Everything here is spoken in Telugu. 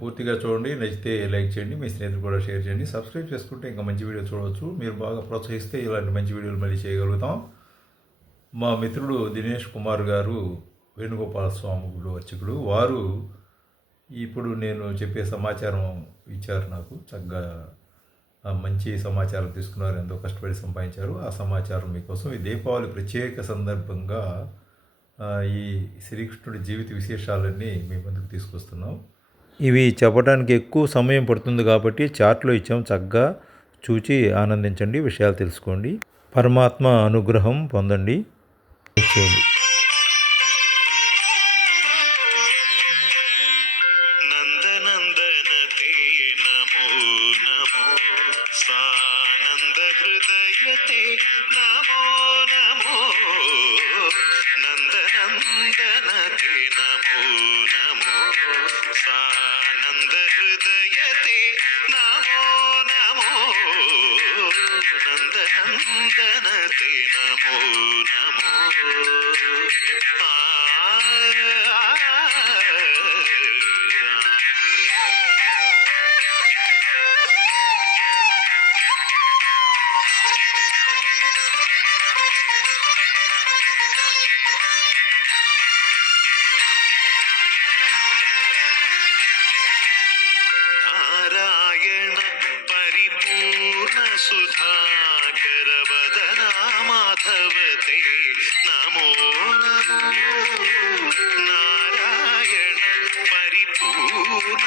పూర్తిగా చూడండి. నచ్చితే లైక్ చేయండి, మీ స్నేహితులు కూడా షేర్ చేయండి. సబ్స్క్రైబ్ చేసుకుంటే ఇంకా మంచి వీడియో చూడవచ్చు. మీరు బాగా ప్రోత్సహిస్తే ఇలాంటి మంచి వీడియోలు మళ్ళీ చేయగలుగుతాం. మా మిత్రుడు దినేష్ కుమార్ గారు వేణుగోపాల స్వామి గుడి అర్చకుడు, వారు ఇప్పుడు నేను చెప్పే సమాచారం ఇచ్చారు నాకు. చక్కగా మంచి సమాచారం తీసుకున్నారు, ఎంతో కష్టపడి సంపాదించారు. ఆ సమాచారం మీకోసం ఈ దీపావళి ప్రత్యేక సందర్భంగా ఈ శ్రీకృష్ణుడి జీవిత విశేషాలన్నీ మీ ముందుకు తీసుకొస్తున్నాం. ఇవి చెప్పడానికి ఎక్కువ సమయం పడుతుంది కాబట్టి చార్ట్లో ఇచ్చాం, చక్కగా చూచి ఆనందించండి, విషయాలు తెలుసుకోండి, పరమాత్మ అనుగ్రహం పొందండి. చేయండి. నందనందనతే నమో నమో సానంద హృదయతే నమో నమో నందనందనతే నమో నమో సానంద హృదయతే నమో నమో నందనందనతే నమో నమో సుధాకర వదనా మాధవతే నమో నమో నారాయణ పరిపూర్ణ